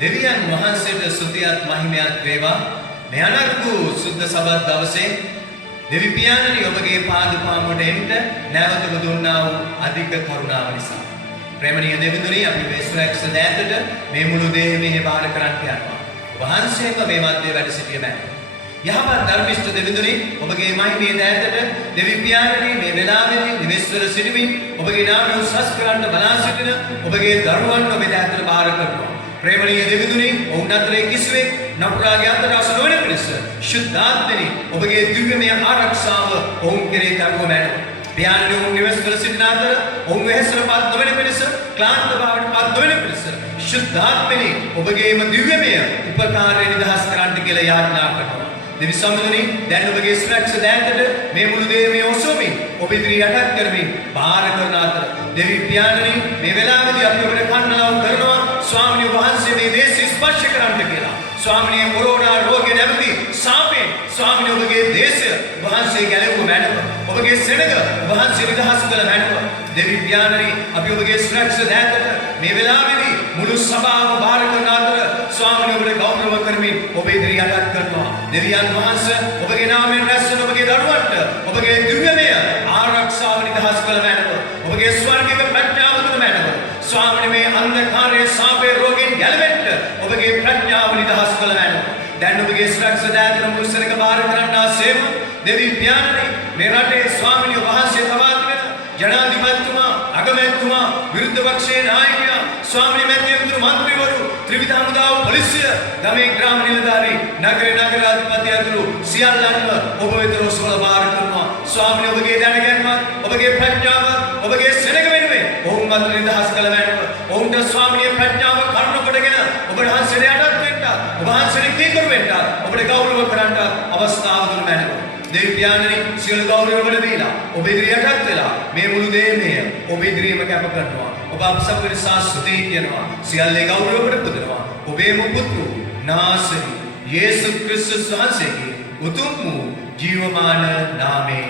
දෙවියන් වහන්සේට ස්තුතියත් මහිමයත් වේවා. මේ අනර්ගු සුද්ධ සබත් දවසේ දෙවි පියාණනි ඔබගේ පාද පාමුවට එන්න නැවත දුන්නා වූ අධික කරුණාව නිසා. ප්‍රේමණීය දෙවිඳුනි අපි මේ සුරක්ෂිත දෑතට මේ මුළු දේහ මෙහි බාර කරන්න යනවා. වහන්සේම මේ මැදේ වැඩ සිටිය මැන. යහපත් ධර්මිෂ්ඨ දෙවිඳුනි ඔබගේ මහිමේ දෑතට දෙවි පියාණනි මේ වෙලාවේදී නිවෙස්වල සිටමින් ඔබගේ නාමය උසස් කරන්න බලා සිටින ඔබගේ දරුවන් ඔබේ දෑතට බාර කරනවා. ප්‍රේමණීය දෙවිඳුනි ඔවුන් අතරේ කිසිවෙක් නපුරාගේ අතට අසු නොවන පිණිස ශුද්ධාත්මනි ඔබගේ දිව්‍යමය ආරක්ෂාව ඔවුන් කෙරේ දරුව මැන. පියාණනි ඔවුන් නිවෙස්වල සිටින අතර ඔවුන් වෙහෙසටපත් නොවන පිණිස ක්ලාන්ත භාවයටපත් නොවන පිණිස ශුද්ධාත්මනි ඔබගේම දිව්‍යමය උපකාරය නිදහස් කරන්න කියලා යාඥා කරනවා. දෙවි සම්බුදුනි දැන් ඔබගේ ශ්‍රේෂ්ඨ දෑතට මේ මුළු දේහේ ඔසවමින් ඔබ ඉදිරියට යටත් කරමින් බාර කරන අතර දෙවි පියාණනි මේ වෙලාවේදී අපි ඔබට කන්නලව් කරනවා ස්වාමීන් වහන්සේ මේ දේශය ස්පර්ශ කරන්න කියලා. ස්වාමීන් කොරෝනා රෝගේ නැමැති සාපේ ස්වාමීන් ඔබගේ දේශය වහන්සේ ගැලවුව මැනව. ඔබගේ සෙනඟ වහන්සේ නිදහස් කළ මැනව. දෙවි පියාණනි අපි ඔබගේ ශ්‍රේෂ්ඨ දෑතට මේ වෙලාවේදී මුළු සභාව බාර කරන අතර ස්වාමීන් ඔබට ගෞරව කරමින් ඔබ ඉදිරියට යටත් කරනවා. දෙවියන් වහන්සේ ඔබගේ නාමයෙන් රැස්වන ඔබගේ දරුවන්ට ඔබගේ දිව්‍යමය ආරක්ෂාව නිදහස් කළ මැනව. ඔබගේ ස්වර්ගික ප්‍රඥාව තුන මැනව. ස්වාමීන් මේ අන්ධකාරයේ සාපේ රෝගයෙන් ගැලවෙන්න ඔබගේ ප්‍රඥාව නිදහස් කළ මැනව. දැන් ඔබගේ ශ්‍රේෂ්ඨ දෑතට මුළු සෙනඟ බාර කරන්නාseම දෙවි පියාණනි මේ රටේ ස්වාමීන් වහන්සේ තබා තිබෙන ජනාධිපතිතුමා අගමැතිතුමා විරුද්ධ පක්ෂයේ නායකයා ස්වාමීන් මැතිවරු මන්ත්‍රීවරු ත්‍රිවිධ හමුදාව පොලිසිය ගමේ ග්‍රාම නිලධාරී නගරාධිපති ඇතුළු සියල්ලන්ම ඔබ වෙත රොස්වල බාර කරනවා. ස්වාමීන් ඔබගේ දැනගැන්මත් ඔබගේ ප්‍රඥාවත් ඔබගේ සෙනඟ වෙනුවෙන් ඔවුන් මත නිදහස් කළ මැනව. ඔවුන්ට ස්වාමීන් ප්‍රඥාව කරුණ කොටගෙන ඔබ වහන්සේට යටත් වෙන්න ඔබ වහන්සේට කීකරු වෙන්න ඔබට ගෞරව කරන්න අවස්ථාව දුන්න මැනව. දෙවි පියාණනි සියලු ගෞරව වල දීලා ඔබ ඉදිරියටත් වෙලා මේ මුළු දේහය ඔබ ඉදිරියම කැප කරනවා. ඔබ අපසප්පේ සාස්තුති කියනවා. සියල්ලේ ගෞරවයට පුදනවා. ඔබේ මුපුත්තු නාසරි යේසු ක්‍රිස්තුස් වහන්සේගේ උතුම් වූ ජීවමාන නාමයෙන්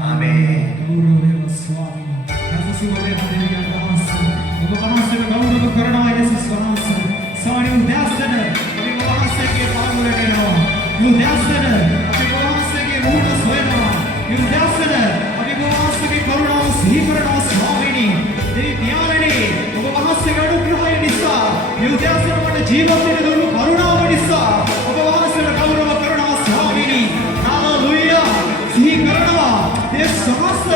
ආමේන්. ගෞරවය ස්වාමී. කසසිවලේ හදෙවියන් වහන්සේ ඔබ වහන්සේට ගෞරව කරනවා යේසුස් වහන්සේ. ස්වාමී උදෑසන අපි වහන්සේගේ පාමුලට එනවා. උදෑසන අපි වහන්සේගේ මුහුණ සොයනවා. උදෑසන අපි වහන්සේගේ කරුණාව සිහි කරනවා ස්වාමීනි. දෙවි පියාණනි ඔබ වහන්සේගේ අනුග්‍රහය නිසා උදෑසන මට ජීවත් වෙන්න දුන්නු කරුණාව නිසා ඔබ වහන්සේට ගෞරව කරනවා ස්වාමීනි. හාලෙලූයා. සිහි කරනවා ඒ සමස්ත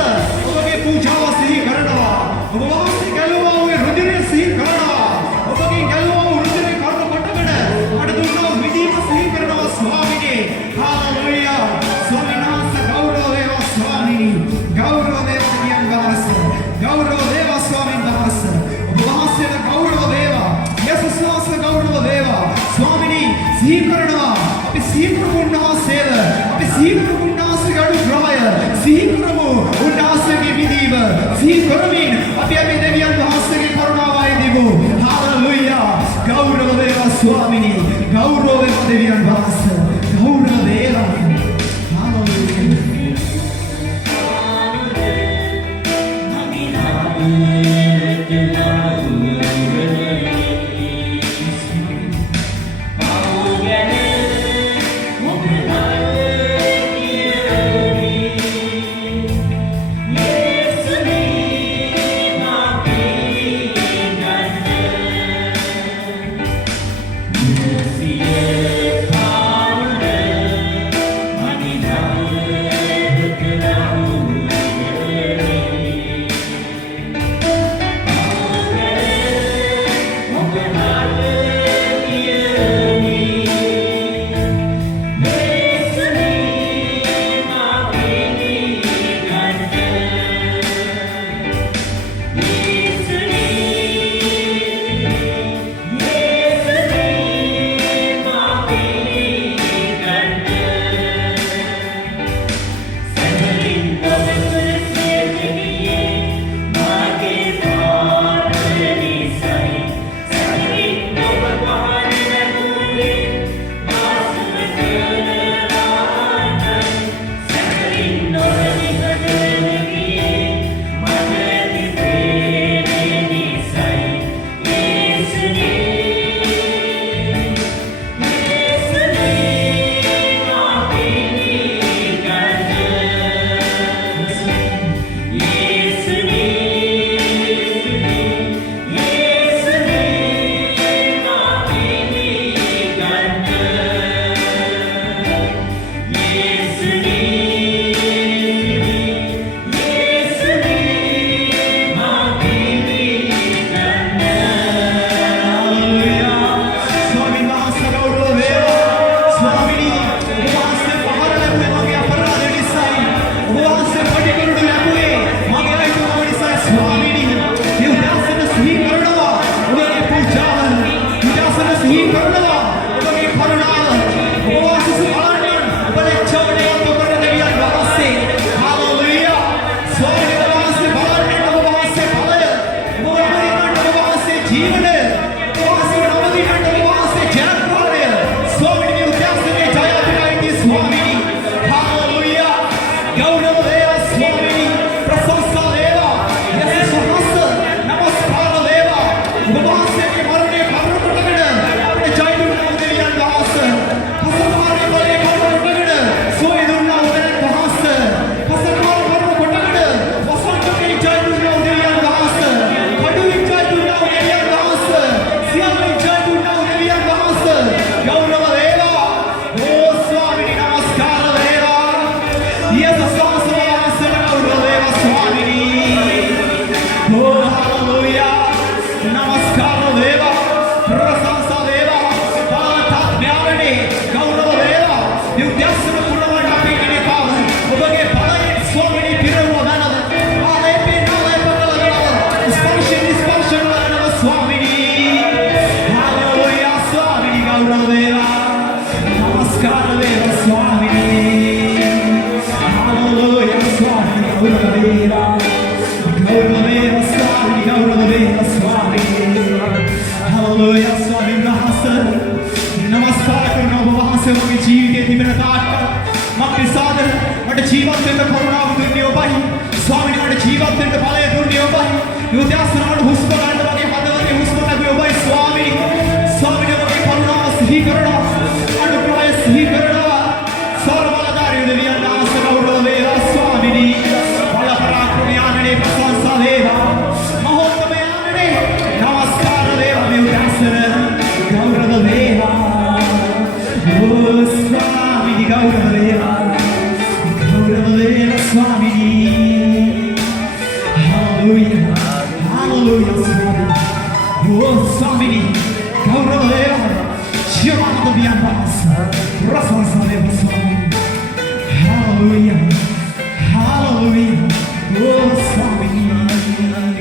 ඔබගේ පූජාව සිහි කරනවා. ඔබ වහන්සේ ගැලවුවා වූ රුධිරය සිහි කරනවා. ඔබගේ ගැලවුවා වූ රුධිරය කර්ම කොටගෙන මට දුන්නා විදීම සිහි කරනවා ස්වාමීනි. හාලෙලූයා. ස්වාමීන් වහන්සේ ගෞරව වේවා ස්වාමීනි. ගෞරව වේවා දෙවියන් වහන්සේ. ගෞරව වේවා ස්වාමීන් වහන්සේ. ඔබ වහන්සේට ගෞරව වේවා. යේසුස් වහන්සේ ගෞරව වේවා. ස්වාමීනි සිහි කරනවා. අපි සිහි කරමු උන්වහන්සේව. අපි සිහි කරමු උන්වහන්සේගේ අනුග්‍රහය. සිහි කරමු උන්වහන්සේගේ විදීම. සිහි කරමින් අපි දෙවියන් වහන්සේගේ කරුණාවයි දෙමු. හාලෙලූයා. ගෞරව වේවා ස්වාමීනි. ගෞරව වේවා දෙවියන් වහන්සේ. ගෞරව වේවා. හාලෙලූයා. Yes, වහන්සේ මේ මරණය කවුරු කොටගෙන අපිට ජය දුන්නා දෙවියන් වහන්සේ. පසුමාරේ බලේ කවුරු කොටගෙන සෝය දුන්නා දෙවියන් වහන්සේ. පසුමාරේ කවුරු කොටගෙන වසංගතේ ජය දුන්නා දෙවියන් වහන්සේ. කඩුවේ ජය දුන්නා දෙවියන් වහන්සේ. සියල්ලේ ජය දුන්නා දෙවියන් වහන්සේ. ගෞරව වේවා. ඕ ස්වාමීනි නමස්කාර වේවා. යේසුස් වහන්සේ වහන්සේට ගෞරව වේවා ස්වාමීනි. Oh, hallelujah. Namaskar Deva. Prasansa Deva. Patat Gyarane. Gaurav Deva. Yudyasana Purnavana Pikini Pav. Obage Palai Swamini Piruvanada. Alepe Nalepa Kalanava. Sparshan Varanava Swamini. Hallelujah Swamini Gaurav Deva. Namaskar Deva Swamini. Hallelujah Swamini Gaurav Deva. Gauraveva Swami, Gauraveva Swami. Hallelujah Swami Vahasa. Namaskar karna Vahasa mage jeevike tibena taakka. Mage sadar mata jeevat wenna karunawa dunne obahi. Swami mata jeevat wenna balaya dunne obahi. Yudyasana mata husma ganna wage hadawate husma nabe obahi Swami. Swami mage karunawa sihi karana. Anugrahaya sihi karana. Sarvaladari deviyan daasa Gauraveva Swami. Balaparakramayanane prasansa Deva. Mahottamayanane namaskar Deva Vyudasana Gaurava Deva. Oh Swami Gaurava Deva. Gaurava Deva Swami. Hallelujah. Hallelujah Swami. Oh Swami Gaurava Deva. Shivana Vyandasa prasansa Deva Swami. Hallelujah. Hallelujah. Oh Swami. Oh Swami.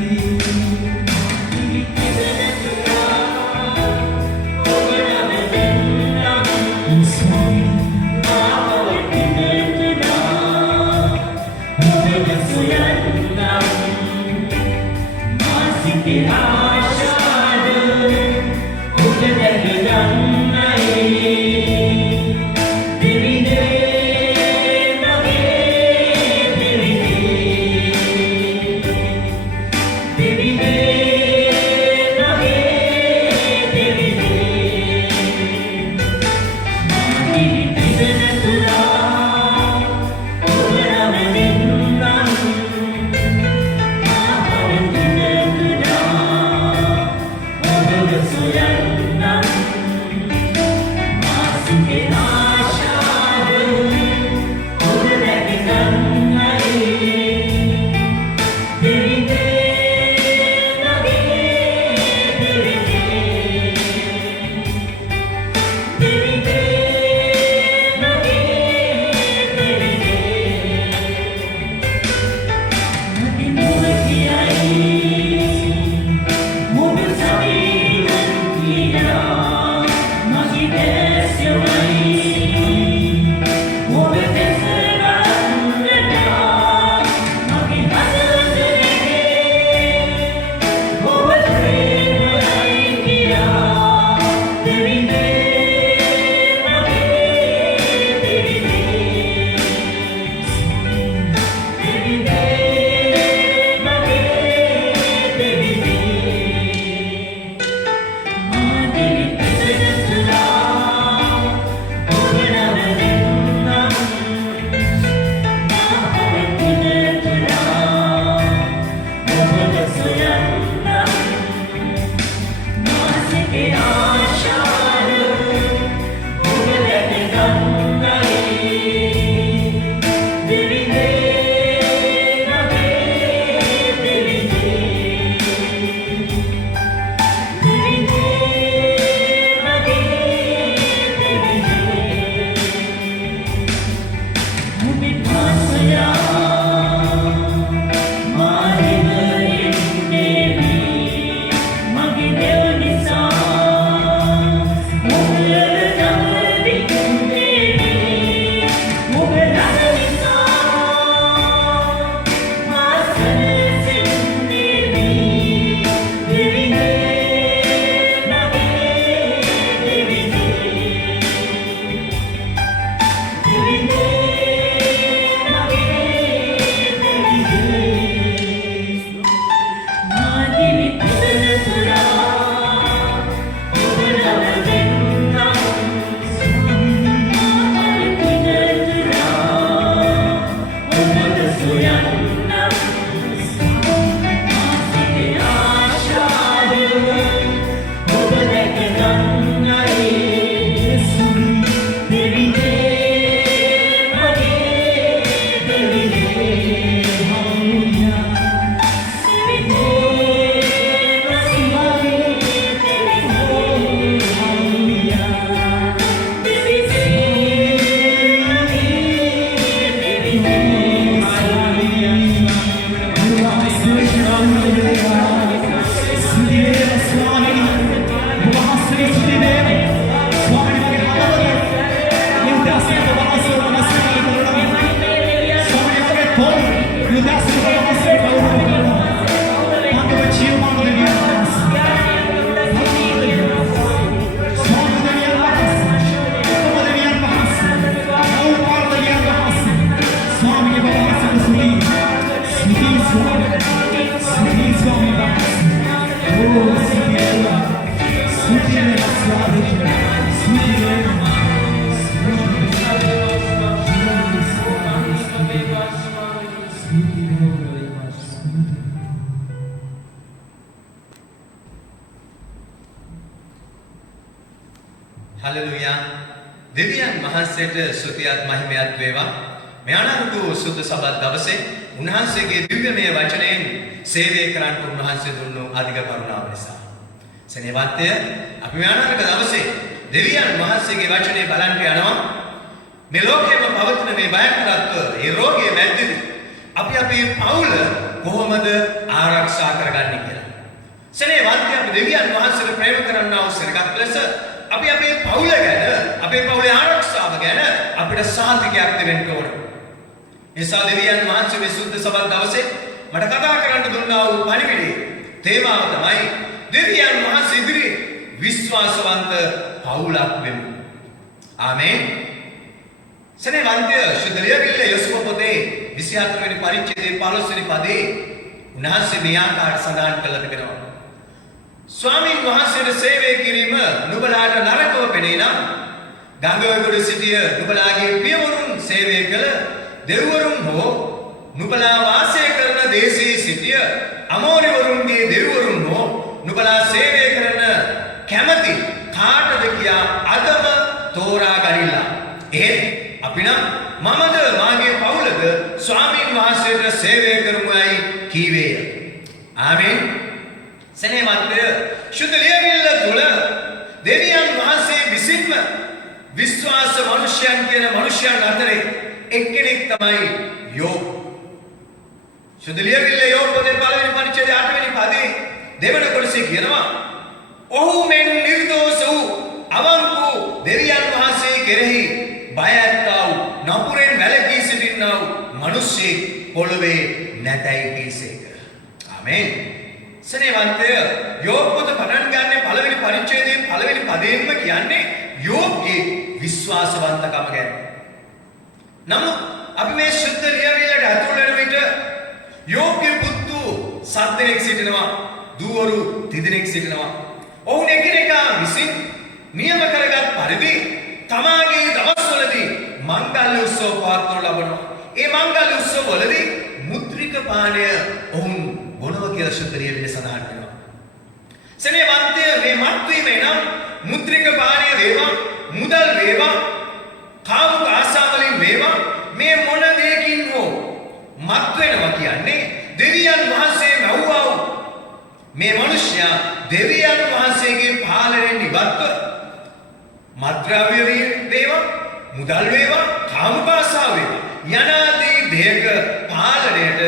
Hallelujah. දෙවියන් වහන්සේට ස්තුතියත් මහිමයත් වේවා. මේ අනන්ත සුද්ධ Sabbath දවසේ උන්වහන්සේගේ දිව්‍යමය වචනයෙන් සේවය කරන්න උන්වහන්සේ දුන්නු අධික කරුණාව නිසා. සෙනෙහවත්ය අපි මේ අනන්ත දවසේ දෙවියන් වහන්සේගේ වචනේ බලන්න යනවා. මේ ලෝකෙම පවතින මේ භයංකරත්ව, ඒ රෝගයේ මැද්දේදී අපි අපේ පවුල කොහොමද ආරක්ෂා කරගන්නේ කියලා. සෙනෙහවත්ය අපි දෙවියන් වහන්සේට ප්‍රේම කරන්නා වූ සරගත් ලෙස අපි අපේ පවුල ගැන, අපේ පවුලේ ආරක්ෂාව ගැන අපිට සාධකයක් දෙන්න ඕන. එසා දෙවියන් වහන්සේ මේ සුද්ධ සබත් දවසේ මට කතා කරන්න දුන්නා වූ පණිවිඩේ තේමාව තමයි දෙවියන් වහන්සේ ඉදිරියේ විශ්වාසවන්ත පවුලක් වෙමු. ආමේන්. සෙනෙහවන්තය ශුද්ධ ලියවිල්ල යොසුව පොතේ 24 වෙනි පරිච්ඡේදයේ 15 වෙනි පදේ උන්වහන්සේ මේ ආකාරයට සඳහන් කළා තිබෙනවා. ස්වාමීන් වහන්සේට සේවය කිරීම නුඹලාට නරකව පෙනේ නම් ගංගාවගොඩ සිටිය නුඹලාගේ පියවරුන් සේවය කළ දෙවිවරුන් හෝ නුඹලා වාසය කරන දේශයේ සිටිය අමෝරිවරුන්ගේ දෙවිවරුන් හෝ නුඹලා සේවය කරන කැමැති කාටද කියා අදම තෝරා ගනිලා. එහෙත් අපි නම් මමද මාගේ පවුලද ස්වාමීන් වහන්සේට සේවය කරමුයි කීවේය. ආමේන්. සෙනෙහවත්ය ශුද්ධ ලියවිල්ල තුළ දෙවියන් වහන්සේ විසින්ම විශ්වාස මනුෂ්‍යයන් කියන මනුෂ්‍යයන් අතරේ එක්කෙනෙක් තමයි යෝබ්. ශුද්ධ ලියවිල්ල යෝබ් පොතේ 1 වෙනි පරිච්ඡේදයේ 8 වෙනි පදේ දෙවන කොටසේ කියනවා ඔහු මෙන් නිර්දෝෂ වූ අවංක වූ දෙවියන් වහන්සේ කෙරෙහි බය ඇත්තා වූ නපුරෙන් වැළකී සිටින්නා වූ මිනිසෙක් පොළවේ නැතයි කීසේක. ආමේන්. සෙනෙහවන්තය යෝබ් පොත පටන් ගන්න පළවෙනි පරිච්ඡේදයේ පළවෙනි පදයෙන්ම කියන්නේ යෝබ්ගේ විශ්වාසවන්තකම ගැන. නමුත් අපි මේ ශුද්ධ ලියවිල්ලට ඇතුල් වෙන විට යෝබ්ගේ පුතු 7 දෙනෙක් සිටිනවා, දූවරු 3 දෙනෙක් සිටිනවා. ඔවුන් එකිනෙකා විසින් නියම කරගත් පරිදි තමාගේ දවස්වලදී මංගල්‍ය උත්සව පවත්වනු ලබනවා. ඒ මංගල්‍ය උත්සව වලදී මුද්‍රික පානය ඔවුන් බොනවා කියලා ශුද්ධ ලියවිල්ලේ සඳහන් වෙනවා. සෙනෙහවන්තය මේ මත්වීම නම් මුද්‍රික පානය වේවා, මුදල් වේවා, කාමුක ආශාවලින් වේවා, මේ මොන දෙයකින් හෝ මත් වෙනවා කියන්නේ දෙවියන් වහන්සේ මැව්වා වූ මේ මිනිසයා දෙවියන් වහන්සේගේ පාලනයෙන් ඉවත්ව මත්ද්‍රව්‍ය වේවා, මුදල් වේවා, කාමුක ආශාව වේවා යනාදී දෙයක පාලනයට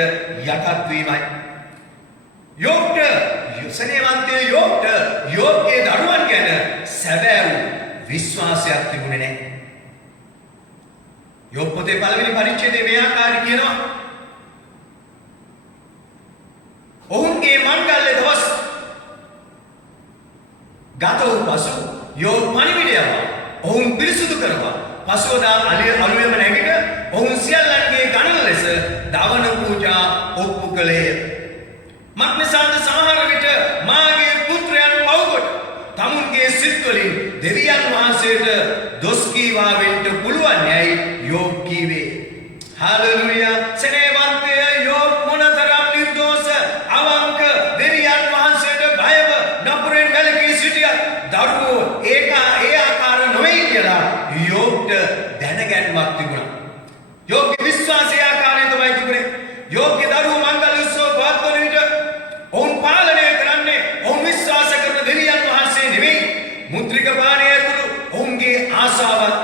යටත් වීමයි. යෝබ්ට සෙනෙහවන්තය යෝබ්ගේ දරුවන් ගැන සැබෑ වූ විශ්වාසයක් තිබුණේ නැහැ. යෝබ් පොතේ 1 වෙනි පරිච්ඡේදයේ මේ ආකාරي කියනවා ඔවුන්ගේ මංගල්‍ය දවස් ගත වූ පසු යෝබ් පණිවිඩයව ඔවුන් පිරිසුදු කරවා පසුවදා අලුයම නැගිට ඔවුන් සියල්ලන්ගේ ගණන ලෙස දවන පූජා ඔප්පු කළේය. මක්නිසාද සමහර විට මාගේ පුත්‍රයන් පව්කොට තමුන්ගේ සිත්වලින් දෙවියන් වහන්සේට දොස් කීවා වෙන්න පුළුවන් යයි යෝබ් කීවේ. හාලෙලූයා. සෙනෙහවන්තය යෝබ් මොනතරම් නිර්දෝෂ අවංක දෙවියන් වහන්සේට බයව නපුරෙන් වැළකී සිටියත් දරුවෝ ඒ ආකාර නොවේ කියලා යෝබ්ට දැනගැන්මක් තිබුණා. යෝබ්ගේ විශ්වාසය ආකාරයෙන් තමයි තිබුණේ. යෝබ්ගේ දරුවෝ මංගල උත්සව පවත්වන විට ඔවුන් පාලනය කරන්නේ ඔවුන් විශ්වාස කරන දෙවියන් වහන්සේ නෙවෙයි. මුද්‍රික පානය ඇතුළු ඔවුන්ගේ ආශාවත්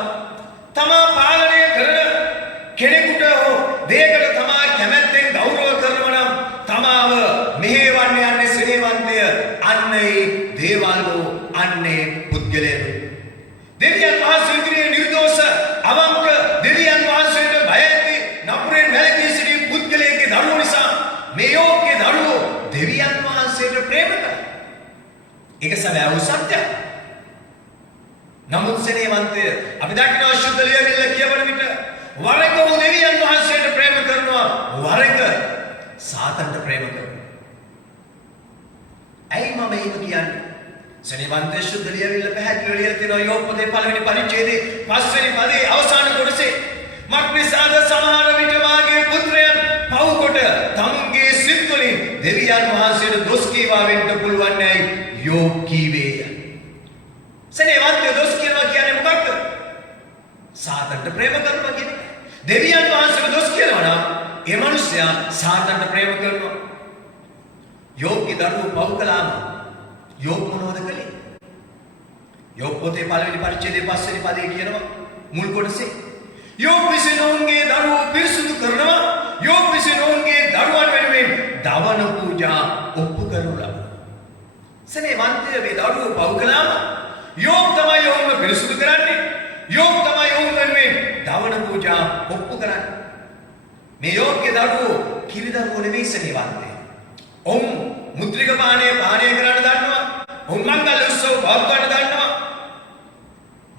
තමා පාලනය කරන කෙනෙකුට හෝ දෙයකට තමා කැමැත්තෙන් ගෞරව කරනවා නම් තමාව මෙහෙවන්න යන්නේ සෙනෙහවන්තය අන්නේ දේවල්වෝ අන්නේ පුද්ගලයෝ. දෙවියන් වහන්සේ ඉදිරියේ නිර්දෝෂ අවංක දෙවියන් වහන්සේට බය ඇති නපුරෙන් වැළකී සිටි පුද්ගලයෙක්ගේ දරුවෝ නිසා මේ යෝබ්ගේ දරුවෝ දෙවියන් වහන්සේට ප්‍රේම කරා. ඒක සැබෑ වූ සත්‍යයක්. නමුත් සෙනෙහවන්තය අපි දකිනවා ශුද්ධ ලියවිල්ල කියවන විට වරක වූ දෙවියන් වහන්සේට ප්‍රේම කරනවා, වරක සාතන්ට ප්‍රේම කරනවා. ඇයි මම එහෙම කියන්නේ? සෙනෙහවන්තය ශුද්ධ ලියවිල්ල පැහැදිලිව ලියලා තියෙනවා යෝබ් පොතේ 1 වෙනි පරිච්ඡේදයේ 5 වෙනි පදයේ අවසාන කොටසේ මක්නිසාද සමහර විට මාගේ පුත්‍රයන් පව්කොට තමුන්ගේ සිත්වලින් දෙවියන් වහන්සේට දොස් කීවා වෙන්න පුළුවන් නැයි යෝබ් කීවේය. සෙනෙහවන්තය දොස් කියනවා කියන්නේ සාතන්ට ප්‍රේම කරනවා කියන එක. දෙවියන් වහන්සේට දොස් කියනවා නම් ඒ මිනිසයා සාතන්ට ප්‍රේම කරනවා. යෝබ්ගේ දරුවෝ පව් කළාම යෝබ් මොනවද කළේ? යෝබ් පොතේ පළවෙනි පරිච්ඡේදයේ 5 වෙනි පදයේ කියනවා මුල් කොටසේ යෝබ් විසින් ඔවුන්ගේ දරුවෝ පිරිසුදු කරනවා. යෝබ් විසින් ඔවුන්ගේ දරුවන් වෙනුවෙන් දවන පූජා ඔප්පු කරනවා. සනේවන්තය මේ දරුවෝ පව් කළාම යෝබ් තමයි ඔවුන්ව පිරිසුදු කරන්නේ. යෝබ් තමයි ඔවුන් වෙනුවෙන් දවන පූජා ඔප්පු කරන්නේ. මේ යෝබ්ගේ දරුවෝ කිරි දරුවෝ නෙමෙයි සනේවන්තය. ඔවුන් මුද්‍රික පානය කරන්න දන්නවා. ඔවුන් මංගල උත්සව පවත්වන්න දන්නවා.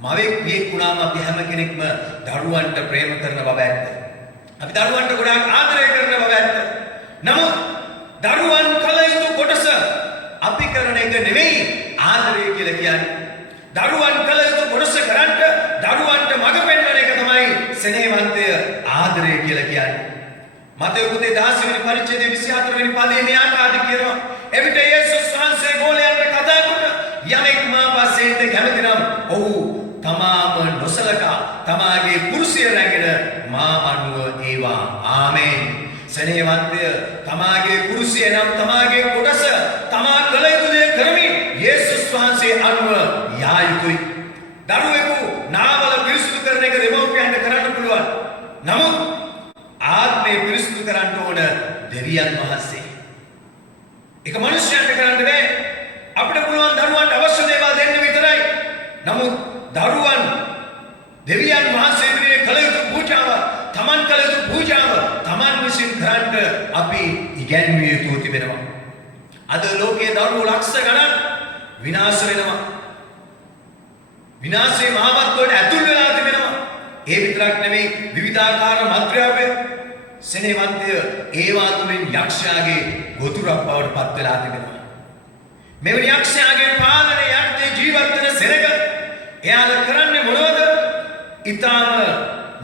මවෙක් පියෙක් වුණාම අපි හැම කෙනෙක්ම දරුවන්ට ප්‍රේම කරන බව ඇත්ත. අපි දරුවන්ට ගොඩාක් ආදරය කරන බව ඇත්ත. නමුත් දරුවන් කල යුතු කොටස අපි කරන එක නෙවෙයි ආදරය කියලා කියන්නේ. දරුවන් කල යුතු කොටස කරන්න දරුවන්ට මඟ පෙන්වන එක තමයි සෙනෙහවන්තය ආදරය කියලා කියන්නේ. මතේ පොතේ 16 වෙනි පරිච්ඡේදයේ 24 වෙනි පදයේ මේ ආකාරයට කියනවා. එවිට යේසුස් වහන්සේ ගෝලයන්ට කතා කොට යමෙක් මා පස්සේ ඉඳ කැමති නම් ඔහු තමාම නොසලකා තමාගේ කුරුසිය රැගෙන මා අනුව ඒවා. ආමේන්. සෙනෙහවන්තය තමාගේ කුරුසිය නම් තමාගේ කොටස තමා කළ යුතු දේ කරමින් යේසුස් වහන්සේ අනුව යා යුතුයි. දරුවෙකු නාවල පිරිසුදු කරන එක දෙමව්පියන්ට කරන්න පුළුවන්. නමුත් ආත්මය පිරිසුදු කරන්න ඕන දෙවියන් වහන්සේ. ඒක මනුෂ්‍යයන්ට කරන්න බෑ. අපිට පුළුවන් දරුවන්ට අවශ්‍ය දේවල් දෙන්න විතරයි. නමුත් දරුවන් දෙවියන් වහන්සේ විසින් කළ යුතු පූජාව, තමන් කළ යුතු පූජාව තමන් විසින් කරන්න අපි ඉගැන්විය යුතු තිබෙනවා. අද ලෝකයේ දරුවෝ ලක්ෂ ගණන් විනාශ වෙනවා. විනාශයේ මහාවත් වලට ඇතුල් වෙලා තිබෙනවා. ඒ විතරක් නෙමෙයි විවිධාකාර මත්ද්‍රව්‍ය සෙනෙහවන්තය ඒවා තුළින් යක්ෂයාගේ ගොදුරක් බවට පත් වෙලා තිබෙනවා. මෙවැනි යක්ෂයාගේ පාලනය යටතේ ජීවත් වෙන සෙනග එයාලා කරන්නේ මොනවද? ඊටාම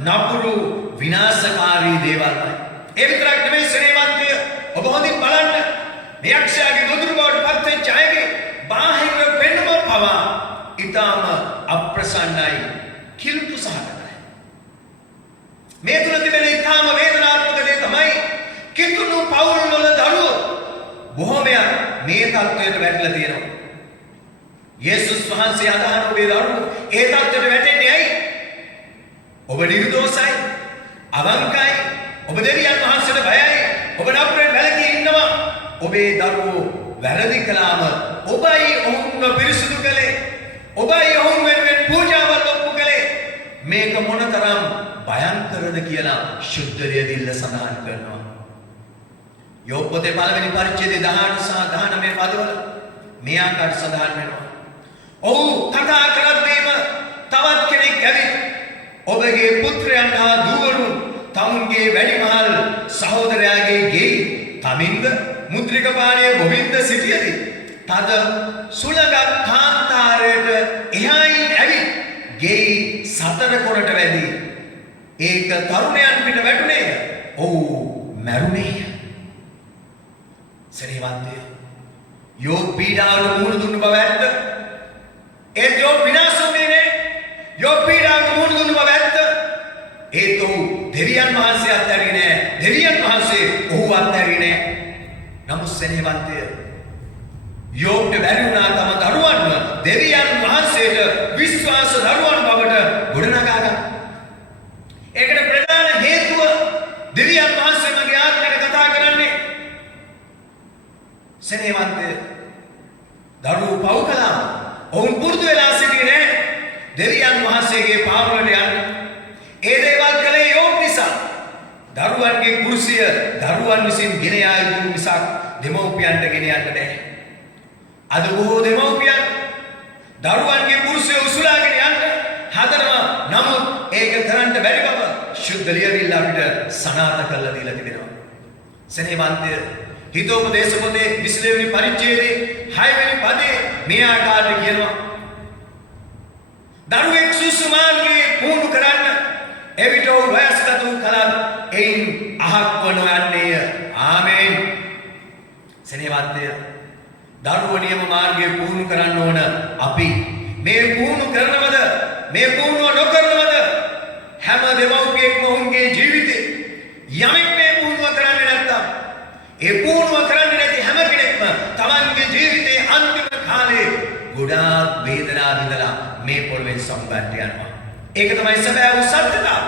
නපුරු විනාශකාරී දේවල්මයි. ඒ විතරක් නෙමෙයි සෙනෙහවන්තය ඔබ හොඳින් බලන්න මේ යක්ෂයාගේ ගොදුරු බවට පත් වෙච්ච අයගේ බාහිර පෙනුම පවා ඊටාම අප්‍රසන්නයි, කිලුටු සහගතයි. මේ තුල තිබෙන ඊටාම වේදනාත්මක දේ තමයි කිතුණු පවුල් වල දරුවෝ බොහෝමයක් මේ තත්ත්වයට වැටලා තියෙනවා. යේසුස් වහන්සේ අදහන ඔබේ දරුවෝ ඒ තත්ත්වයට වැටෙන්නේ ඇයි? ඔබ නිර්දෝෂයි, අවංකයි, ඔබ දෙවියන් වහන්සේට බයයි, ඔබ නපුරෙන් වැළකී ඉන්නවා. ඔබේ දරුවෝ වැරදි කළාම ඔබයි ඔවුන්ව පිරිසුදු කළේ, ඔබයි ඔවුන් වෙනුවෙන් පූජාවල් ඔප්පු කළේ. මේක මොනතරම් භයංකරද කියලා ශුද්ධලිය දිල්ල සඳහන් කරනවා. යෝබ් පොතේ පළවෙනි පරිච්ඡේදයේ 18 සහ 19 පදවල මේ ආකාරයට සඳහන් වෙනවා. ඔව් කතා කරද්දීම තවත් කෙනෙක් ඇවිත් ඔබගේ පුත්‍රයන් හා දුවරුන් තමුන්ගේ වැඩිමහල් සහෝදරයාගේ ගේ තමින්ද මුද්‍රික පානීය බොමින්ද සිටියදී තද සුළඟක් කාන්තාරයට එහායින් ඇවිත් ගේ සතර කොනට වැදී ඒක තරුණයන් පිට වැටුණේය. ඔව් මැරුණේය. සෙනෙහවන්තය යෝබ් පීඩාවට මුහුණ දුන්න බව ඇත්ත. ඒත් යෝබ් විනාශ වුණේ නෑ. යෝබ් පීඩාවට මුහුණ දුන්න බව ඇත්ත. ඒත් ඔහු දෙවියන් වහන්සේ අත්හැරියේ නෑ. දෙවියන් වහන්සේ ඔහු අත්හැරියේ නෑ. නමුත් සෙනෙහවන්තය යෝබ්ට බැරි වුණා තම දරුවන්ව දෙවියන් වහන්සේට විශ්වාස දරුවන් බවට ගොඩනගා ගන්න. ඒකට ප්‍රධාන හේතුව දෙවියන් වහන්සේ මගේ ආත්මයට කතා කරන්නේ. සෙනෙහවන්තය දරුවෝ පව් කළා. ඔවුන් පුරුදු වෙලා සිටියේ නෑ දෙවියන් වහන්සේගේ පාමුලට යන්න. ඒ දේවල් කළේ යෝබ් නිසා. දරුවන්ගේ කුරුසිය දරුවන් විසින් ගෙන යා යුතු මිසක් දෙමව්පියන්ට ගෙන යන්න බෑ. අද බොහෝ දෙමව්පියන් දරුවන්ගේ කුරුසිය උසුලාගෙන යන්න හදනවා. නමුත් ඒක කරන්න බැරි බව ශුද්ධ ලියවිල්ල අපිට සනාථ කරලා දීලා තිබෙනවා. සෙනෙහවන්තය හිතෝපදේශ පොතේ 22 වෙනි පරිච්ඡේදයේ 6 වෙනි පදේ මේ ආකාරයට කියනවා. දරුවෙක් සුසුමාන්ගේ පුහුණු කරන්න එවිට ඔහු වයස්ගත වූ කලත් එයින් අහක්ව නොයන්නේය. ආමේන්. සෙනෙහවන්තය දරුවෝ නියම මාර්ගයේ පුහුණු කරන්න ඕන අපි. මේ පුහුණු කරනවද? මේ පුහුණුව නොකරනවද? හැම දෙමව්පියෙක්ම ඔවුන්ගේ ජීවිතේ යමෙක් මේ පුහුණුව කරන්නේ නැත්නම් ඒ පුහුණුව කරන්නේ නැති හැම කෙනෙක්ම තමන්ගේ ජීවිතේ අන්තිම කාලේ ගොඩාක් වේදනා විඳලා මේ පොළවෙන් සමුගන්න යනවා. ඒක තමයි සැබෑ වූ සත්‍යතාව.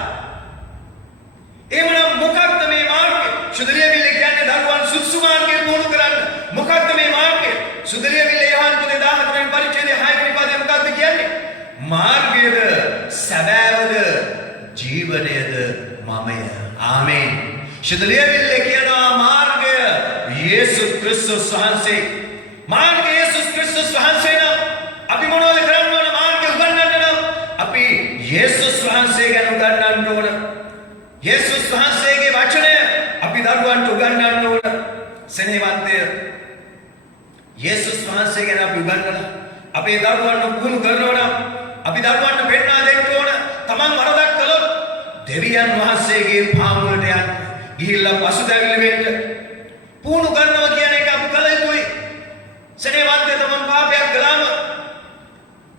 එවනම් මොකක්ද මේ මාර්ගය? සුදලියවිල්ල කියන්නේ දරුවන් සුසු මාර්ගය පුහුණු කරන්න. මොකක්ද මේ මාර්ගය? සුදලියවිල්ල යහන් පොතේ 14 වෙනි පරිච්ඡේදයේ 6 වෙනි පදේ මොකක්ද කියන්නේ? මාර්ගයද සැබෑවද ජීවනයද මමය. ආමේන්. සුදලියවිල්ල කියනවා මාර්ගය යේසුස් ක්‍රිස්තුස් වහන්සේ. මාර්ගය යේසුස් ක්‍රිස්තුස් වහන්සේ නම් අපි මොනවද කරන්න ඕන? මාර්ගය උගන්වන්න නම් අපි යේසුස් වහන්සේ ගැන උගන්වන්න ඕන. යේසුස් වහන්සේගේ වචනය අපි දරුවන්ට උගන්වන්න ඕන. සෙනෙහවන්තය යේසුස් වහන්සේ ගැන අපි උගන්වලා අපේ දරුවන්ට පුහුණු කරනවා නම් අපි දරුවන්ට පෙන්වා දෙන්න ඕන. තමන් වරදක් කළොත් දෙවියන් වහන්සේගේ පාමුලට යන්න ගිහිල්ලා පසුතැවිලි වෙන්න පුහුණු කරනවා කියන එක අපි කළ යුතුයි. සෙනෙහවන්තය තමන් පාපයක් කළාම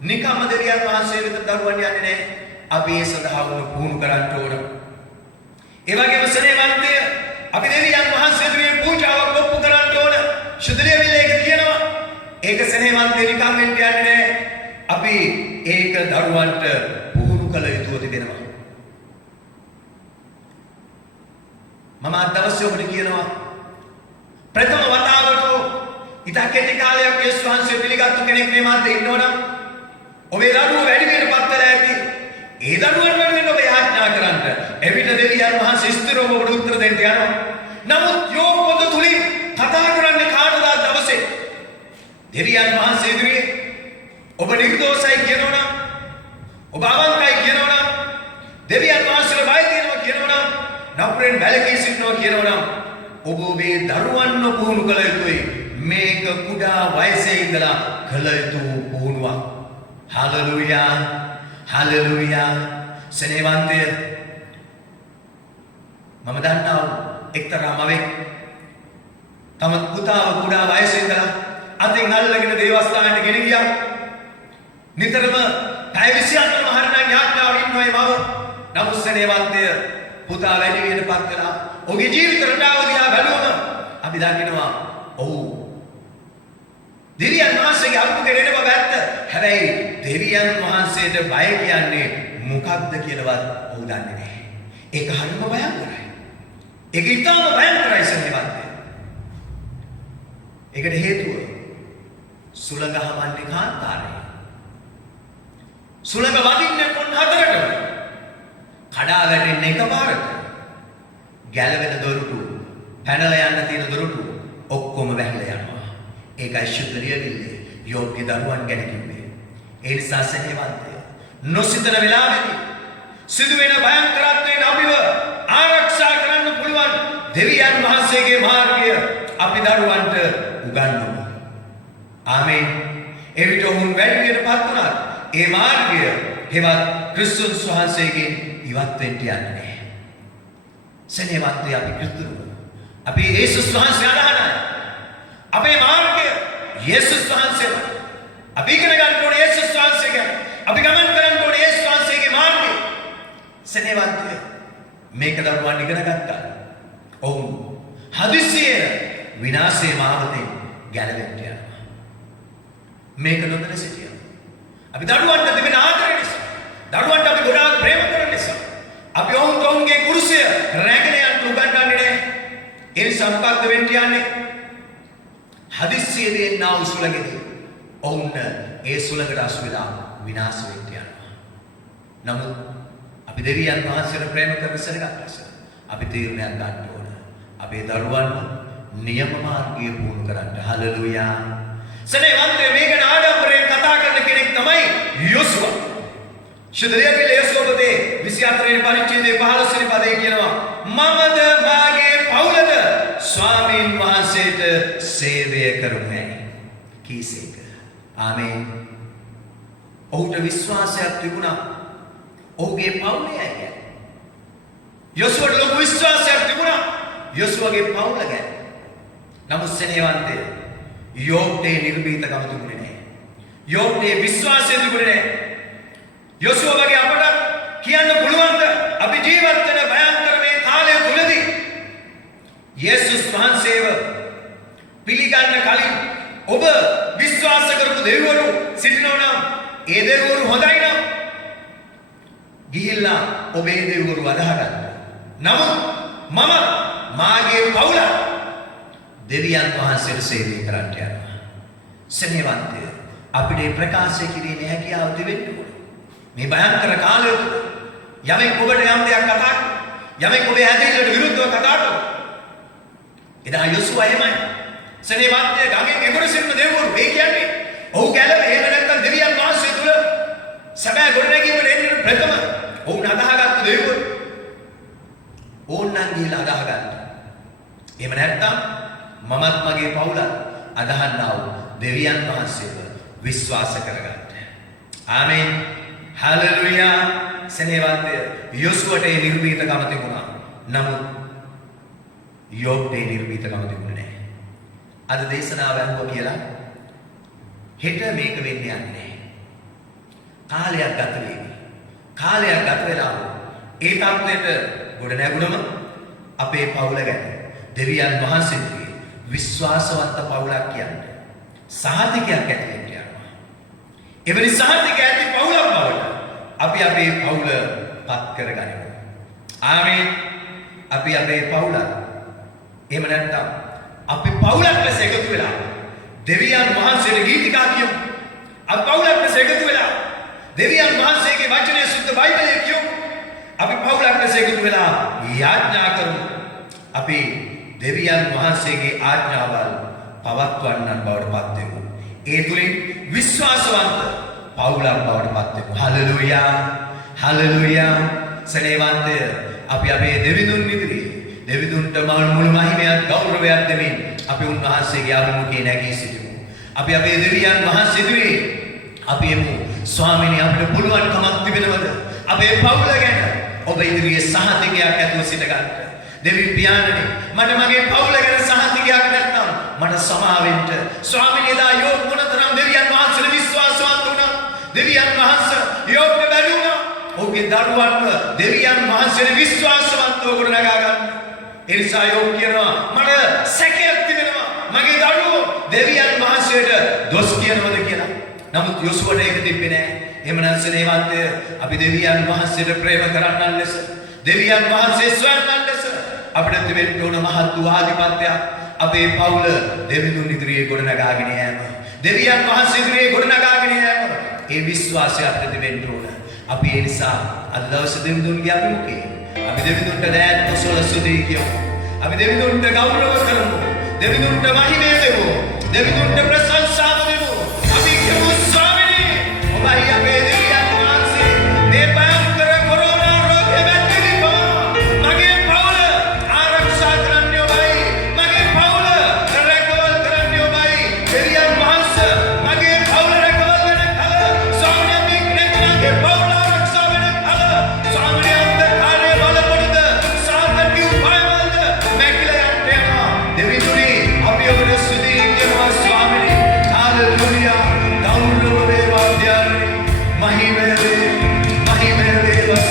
නිකම්ම දෙවියන් වහන්සේ වෙත දරුවන් යන්නේ නැහැ. අපි ඒ සඳහා පුහුණු කරන්න ඕන. ඒ වගේම සෙනෙහවන්තය අපි දෙවියන් වහන්සේගේ පූජාවක් ඔප්පු කරන්න ඕන. සුදලියවිල්ල ඒක කියනවා. ඒක සෙනෙහවන්තය නිකම් වෙන්න යන්නේ නැහැ. අපි ඒක දරුවන්ට පුහුණු කළ යුතුව තිබෙනවා. මම අද දවසේ ඔබට කියනවා ප්‍රථම වතාවට ඉතා කෙටි කාලයක් යේසුස් වහන්සේ පිළිගත්තු කෙනෙක් මේ මාතේ ඉන්නවනම් ඔබේ දරුවෝ වැඩි වෙන පත්තර ඇති. ඒ දරුවන් වෙනුවෙන් ඔබ යාඥා කරන්න. එවිට දෙවියන් වහන්සේ ස්ථිරව ඔබට උත්තර දෙන්න යනවා. නමුත් යෝබ් පොත තුලින් කතා කරන්නේ කාටද දවසේ? දෙවියන් වහන්සේ ඉදිරියේ ඔබ නිර්දෝෂයි කියනවනම්, ඔබ අවංකයි කියනවනම්, දෙවියන් වහන්සේට බය තියෙනවා කියනවනම්, නපුරෙන් වැළකී සිටිනවා කියනවනම් ඔබ ඔබේ දරුවන්ව පුහුණු කළ යුතුයි. මේක කුඩා වයසේ ඉඳලා කළ යුතු පුහුණුවක්. හලෙලූයා. හලෙලූයා. සෙනෙහවන්තය මම දන්නවා එක්තරා මවෙක් තම පුතාව කුඩා වයසේ ඉඳලා අතින් අල්ලගෙන දේවස්ථානයට ගෙන ගියා. නිතරම පැය 24ම හරිනම් යාඥාව ඉන්නවයි මව. නමුත් සෙනෙහවන්තය පුතා වැඩි වෙනපත් කළා. ඔහුගේ ජීවිත රටාව දිහා බැලුවම අපි දකිනවා ඔව් දෙවියන් වහන්සේගේ අරුමුගෙන එන බව ඇත්ත. හැබැයි දෙවියන් වහන්සේට බය කියන්නේ මොකක්ද කියලාවත් ඔහු දන්නේ නැහැ. ඒක හරිම භයංකරයි. ඒක ඊටම භයංකරයි සෙනෙහවන්තය. ඒකට හේතුව සුළඟ හමන්නේ කාන්තාරේ. සුළඟ වදින්නේ කොන් හතරටම. කඩා වැටෙන්නේ එකපාරට. ගැලවෙන දොරටු, පැනලා යන්න තියෙන දොරටු ඔක්කොම වැහිලා යනවා. ඒකයි සුදලියවිල්ලේ යෝග්‍ය දරුවන් ගැන කිව්වේ. ඒ නිසා සෙනෙහවන්තය නොසිතන වෙලාවෙදී සිදුවෙන භයංකරත්වයෙන් අපිව ආරක්ෂා කරන්න පුළුවන් දෙවියන් වහන්සේගේ මාර්ගය අපි දරුවන්ට උගන්වමු. ආමේන්. එවිට ඔවුන් වැඩි වෙනපත් උනත් ඒ මාර්ගය හෙවත් ක්‍රිස්තුස් වහන්සේගෙන් ඉවත් වෙන්න යන්නේ නැහැ. සෙනෙහවන්තය අපි ක්‍රිස්තුව අපි යේසුස් වහන්සේ අදහනයි. අපේ මාර්ගය යේසුස් වහන්සේම. අපි ඉගෙන ගන්න ඕනේ යේසුස් වහන්සේ ගැන. අපි ගමන් කරන්න ඕනේ යේසුස් වහන්සේගේ මාර්ගය. සෙනෙහවන්තය මේක දරුවන් ඉගෙන ගත්තා. ඔවුන් හදිස්සියේ විනාශයේ මාවතෙන් ගැලවෙන්න යනවා. මේක නොදැන සිටියා. අපි දරුවන්ට දෙන ආදරය නිසා, දරුවන්ට අපි ගොඩාක් ප්‍රේම කරන නිසා අපි ඔවුන්ගේ කුරුසය රැගෙන යන්න උගන්වන්නේ නැහැ. ඒ නිසා මොකක්ද වෙන්න යන්නේ? හදිස්සියේ දෙන්නා වූ සුළඟදී ඔවුන් ඒ සුළඟට අසු වෙලා විනාශ වෙන්න යනවා. නමුත් අපි දෙවියන් වහන්සේට ප්‍රේම කරන සෙනගක් ලෙස අපි තීරණයක් ගන්න ඕන. අපේ දරුවන් නියම මාර්ගය පුහුණු කරන්න. හලෙලූයා. සෙනෙහවන්තය මේ ගැන ආඩම්බරයෙන් කතා කරන කෙනෙක් තමයි යොසුවා. සුදලියවිල්ල යොසුවා පොතේ 24 වෙනි පරිච්ඡේදයේ 15 වෙනි පදේ කියනවා මමද මාගේ පවුලද ස්වාමීන් වහන්සේට සේවය කරන්නේ කීසේක. ආමේන්. ඔහුට විශ්වාසයක් තිබුණා. ඔහුගේ පවුලේ අය ගැන. යොසුවට ලොකු විශ්වාසයක් තිබුණා යොසුවගේ පවුල ගැන. නමුත් සෙනෙහවන්තය යෝබ්ට නිර්භීතකම තිබුණේ නැහැ. යෝබ්ට විශ්වාසය තිබුණේ නැහැ. යොසුව වගේ අපට කියන්න පුළුවන්ද යේසුස් වහන්සේව පිළිගන්න කලින් ඔබ විශ්වාස කරපු දෙවිවරු සිටිනවා නම් ඒ දෙවිවරු හොඳයි නම් ගිහිල්ලා ඔබේ දෙවිවරු අදහගන්න. නමුත් මම මාගේ පවුල දෙවියන් වහන්සේට සේවය කරන්න යනවා. සෙනෙහවන්තය අපිට ප්‍රකාශ කිරීමේ හැකියාව තිබෙන්න ඕනේ. මේ භයංකර කාලය තුළ යමෙක් ඔබට යම් දෙයක් කතා කරනවා. යමෙක් ඔබේ හැදෙන්නට විරුද්ධව කතා කරනවා. එදා යොසුවා එහෙමයි. සෙනෙහවන්තය ගඟෙන් එගොඩ සිටින දෙවිවරු මේ කියන්නේ ඔහු ගැලවෙ එහෙම නැත්නම් දෙවියන් වහන්සේ තුල සැබෑ ගොඩනැගීමට එන්න ප්‍රථම ඔවුන් අදහගත්තු දෙවිවරු ඕන්නම් ගිහිලා අදහගන්න. එහෙම නැත්නම් මමත් මගේ පවුලත් අදහන්නා වූ දෙවියන් වහන්සේව විශ්වාස කරගන්න. ආමේන්. හලෙලුයා. සෙනෙහවන්තය යොසුවට ඒ නිර්භීතකම තිබුණා. නමුත් යෝබ්ට ඒ නිර්භීතකම තිබුණේ නැහැ. අද දේශනාව අහුව කියලා හෙට මේක වෙන්නේ නැහැ. කාලයක් ගත වෙවි. කාලයක් ගත වෙලා ඒ තත්ත්වයට ගොඩ නැගුණම අපේ පවුල ගැන දෙවියන් වහන්සේගේ විශ්වාසවන්ත පවුලක් කියන්නේ සහතිකයක් ඇති වෙන්න යනවා. එවැනි සහතික ඇති පවුලක් බවට අපි අපේ පවුල පත් කරගනිමු. ආමේන්. අපි අපේ පවුල එහෙම නැත්නම් අපි පවුලක් ලෙස එකතු වෙලා දෙවියන් වහන්සේට ගීතිකා කියමු. අපි පවුලක් ලෙස එකතු වෙලා දෙවියන් වහන්සේගේ වචනය සුද්ධ බයිබලය කියමු. අපි පවුලක් ලෙස එකතු වෙලා යාඥා කරමු. අපි දෙවියන් වහන්සේගේ ආඥාවල් පවත්වන්නන් බවට පත් වෙමු. ඒ තුලින් විශ්වාසවන්ත පවුලක් බවට පත් වෙමු. හලෙලුයා. හලෙලුයා. සෙනෙහවන්තය අපි අපේ දෙවිඳුන් ඉදිරියේ දෙවිඳුන්ට මුළු මහිමයත් ගෞරවයක් දෙමින් අපි උන්වහන්සේගේ අභිමුඛයේ නැගී සිටිමු. අපි අපේ දෙවියන් වහන්සේ ඉදිරියේ අපි එමු. ස්වාමීනි අපිට පුළුවන්කමක් තිබෙනවද අපේ පවුල ගැන ඔබ ඉදිරියේ සහතිකයක් ඇතුව සිට ගන්න. දෙවි පියාණනි මට මගේ පවුල ගැන සහතිකයක් නැත්නම් මට සමාවෙන්න. ස්වාමීනි එදා යෝබ් මොනතරම් දෙවියන් වහන්සේට විශ්වාසවත් වුණා. දෙවියන් වහන්සේ යෝබ්ට බැලුණා. ඔහුගේ දරුවන්ව දෙවියන් වහන්සේට විශ්වාසවත්ව ගොඩනගා ගන්න. ඒ නිසා යෝබ් කියනවා මට සැකයක් තිබෙනවා මගේ දරුවෝ දෙවියන් වහන්සේට දොස් කියනවද කියලා. නමුත් යොසුවට ඒක තිබ්බේ නැහැ. එහෙමනම් සෙනෙහවන්තය අපි දෙවියන් වහන්සේට ප්‍රේම කරන්නන් ලෙස දෙවියන් වහන්සේ සොයන්නන් ලෙස අපිට තිබෙන්න ඕන මහත් වූ ආධිපත්‍යයක් අපේ පවුල දෙවිඳුන් ඉදිරියේ ගොඩනගාගෙන යෑම. දෙවියන් වහන්සේ ඉදිරියේ ගොඩනගාගෙන යෑම. ඒ විශ්වාසය අපිට තිබෙන්න ඕන. අපි ඒ නිසා අද දවසේ දෙවිඳුන්ගේ අභිමුඛයේ අපි දෙවිඳුන්ට දෑත් කුසල සුදී කියමු. අපි දෙවිඳුන්ට ගෞරව කරමු. දෙවිඳුන්ට මහිමය දෙමු. දෙවිඳුන්ට ප්‍රශංසාව දෙමු. අපි කියමු ස්වාමීනි ඔබයි අපේ දෙවියන් වහන්සේ මේ භයංකර කොරෝනා රෝගය වැළැක්වීම මගේ පවුල ආරක්ෂා කරන්න ඔබයි. මගේ පවුල රැකවල් කරන්න ඔබයි. දෙවියන් වහන්සේ මගේ පවුල රැකවල් කරන කල ස්වාමීනි මේ කෙනෙකුගේ පවුල ආරක්ෂා වෙන කල ස්වාමීනි අන්ධකාරයේ බලපොඩද සාතන්ගේ උපායවලද මැකිලා යන්න යනවා. දෙවිඳුනි අපි ඔබට ස්තුති කරනවා ස්වාමීනි. හalleluya. ගෞරව වේවා ධ්‍යානි මහිමය වේ මහිමය වේවා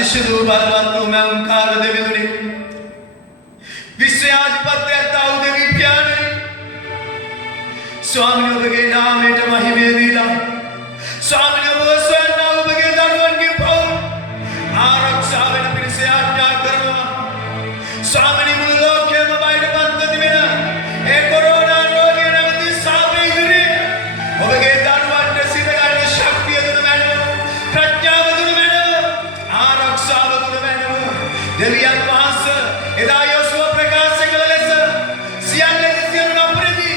අතිශය බලවත් වූ මෞංකාර දෙවිඳුනි විශ්වාධිපත්‍යයට උදවි පියාණනි ස්වාමීන් ඔබගේ නාමයට මහිමය දීලා ස්වාමීන් ඔබ සොයන්නා ඔබගේ දරුවන්ගේ පවුල් ආරක්ෂා වෙන පිණිස ආඥා කරනවා ස්වාමීන් මුළු ලෝකයම බයිටපත් තිබෙන ඒ කොරෝනා රෝගය නැවති සාපේ ඉදිරියේ ඔබගේ දරුවන්ට සිත ගන්න ශක්තිය දුන මැනව ප්‍රඥාව දුන මැනව ආරක්ෂාව දුන මැනව දෙවියන් වහන්සේ එදා යොසුව ප්‍රකාශ කළ ලෙස සියල්ල සියලු නපුරදී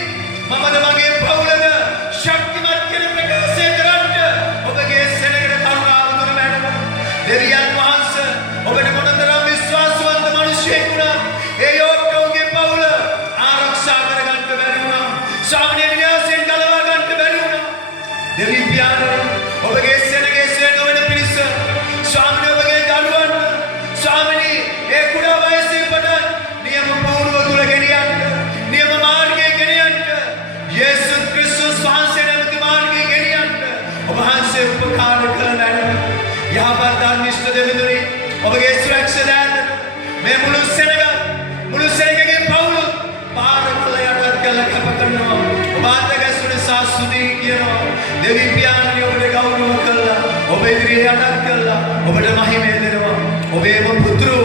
මමද මගේ පවුලද ශක්තිමත් කෙන ප්‍රකාශය කරන්න ඔබගේ සෙනගට කරුණාව දුන මැනව දෙවියන් වහන්සේ ඔබට මොනතරම් විශ්වාසවන්ත මිනිසෙක් වුණා ඒ යෝග්‍යෝගේ පවුල ආරක්ෂා කරගන්න බැරි වුණා ස්වාමීන් වහන්සේන් ගලවා ගන්න බැරි වුණා දෙවි පියාණන් ඔබගේ සෙනගේ සේනවන පිණිස ස්වාමීන් ඔබගේ දරුවන් ස්වාමීනි ඒ කුඩා වයසේ පටන් නියම පූර්ව තුල ගෙනියන්න නියම මාර්ගයේ ගෙනියන්න යේසුස් ක්‍රිස්තුස් වහන්සේ නැමැති මාර්ගයේ ගෙනියන්න ඔබ වහන්සේ උපකාර කළ මැනව යහපත් ධර්මිෂ්ඨ දෙවිඳුනි ඔබගේ සුරක්ෂාදායක මේ මුළු සෙනගගේ පවුල පාරවල යටත් කළ කැප කරනවා ඔබ අතගැසුනේ සාස්තුති කියනවා දෙවි පියාණනි ඔබට ගෞරව කළා ඔබ ඉදිරියේ යටත් කළා ඔබට මහිමය දෙනවා ඔබේම පුත්‍රු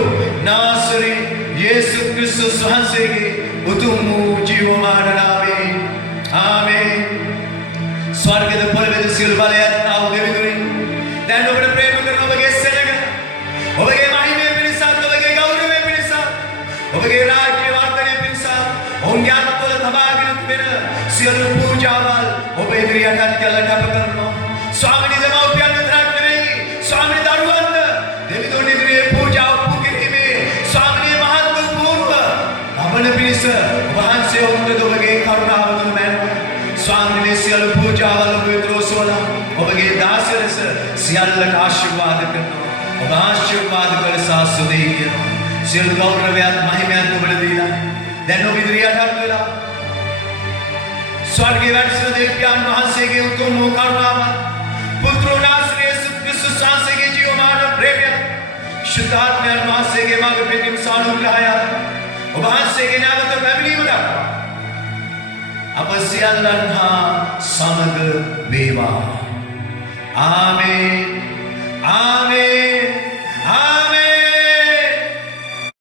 නාසරේ යේසුස් ක්‍රිස්තුස් වහන්සේගේ උතුම් වූ ජීවමාන නාමයෙන් ආමේන් ස්වර්ගද පොළවේද සියලු බලයත් ආව දෙවිඳුනි දැන් ඔබට ප්‍රේම කරන ඔබගේ සෙනග ඔබගේ මහිමය පිණිස ඔබගේ ගෞරවය පිණිස ඔබගේ රාජ්‍ය වර්ධනය පිණිස ඔවුන්ගේ අත්වල තබාගෙන තිබෙන සියලු පූජාවල් ඔබ ඉදිරියට කළ කැප කරනවා ස්වාමීනි දෙමව්පියන් විතරක් නෙවෙයි ස්වාමීනි දරුවන්ද දෙවිඳුන් ඉදිරියේ පූජා උපු කිරීමේ ස්වාමීනි මහත් වූ පූර්ව ලබන පිණිස වහන්සේ ඔවුන්ට ඔබගේ කරුණාව දුන මැනව ස්වාමීනි සියලු පූජාවල් ඔබ විතරෝසවලා ඔබගේ දාසය ලෙස සියල්ලට ආශිර්වාද කරනවා ඔබ ආශිර්වාද කළ සාස්තුති කියනවා සියලු ගෞරවයත් මහිමයත් ඔබට දීලා දැන් ඔබ ඉදිරියට වෙලා ස්වර්ගයේ වැඩසින දෙවියන් වහන්සේගේ උතුම් වූ කරුණාව පුත්‍ර නාසරේ යේසුස් ක්‍රිස්තුස් වහන්සේගේ ජීවමාන ප්‍රේමය ශුද්ධාත්මයන් වහන්සේගේ මඟ පෙන්වීම සානුග්‍රහය ඔබ වහන්සේගේ නාමයට පැමිණීම දක්වා අප සියල්ලන් හා සමග වේවා ආමේන් ආමේන් ආමේන්